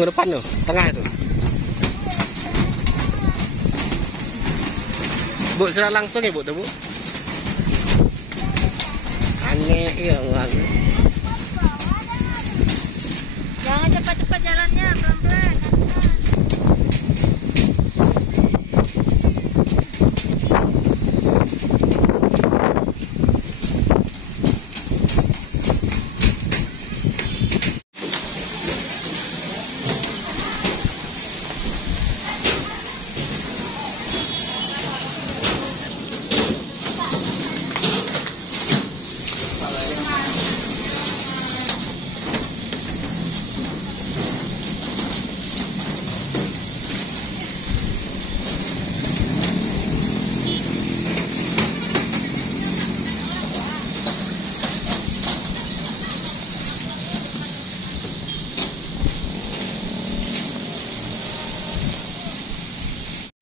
Tunggu depan tuh, tengah itu. Bu, sudah langsung ya Bu, tuh Bu. Aneh ya, aneh. Jangan cepat-cepat jalannya, pelan-pelan.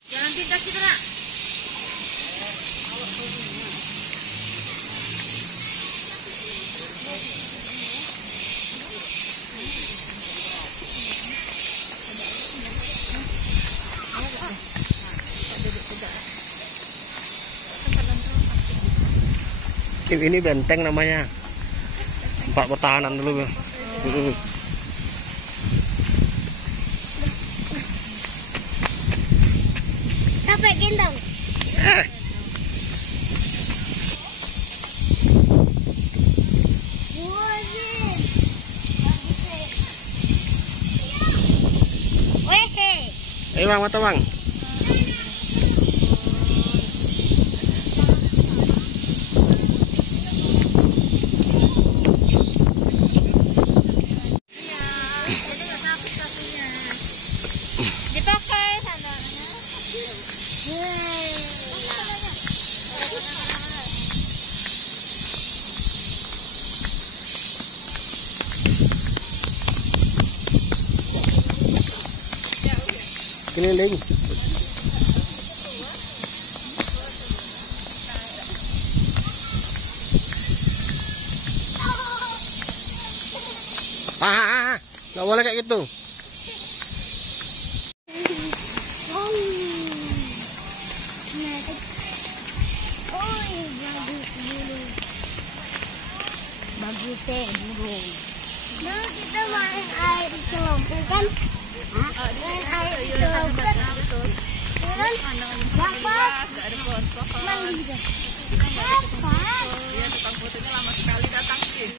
Jalan pintas kita nak. Ini benteng namanya. Tempat pertahanan dulu. Sampai gendong. Ayo Bang, mata Bang. Dipakai sandalnya. Keliling. Nggak boleh kayak gitu. Bagus burung. Nah, kita main air di Celompu kan? Main air di Celompu kan? Dapat? Mandi juga. Apa?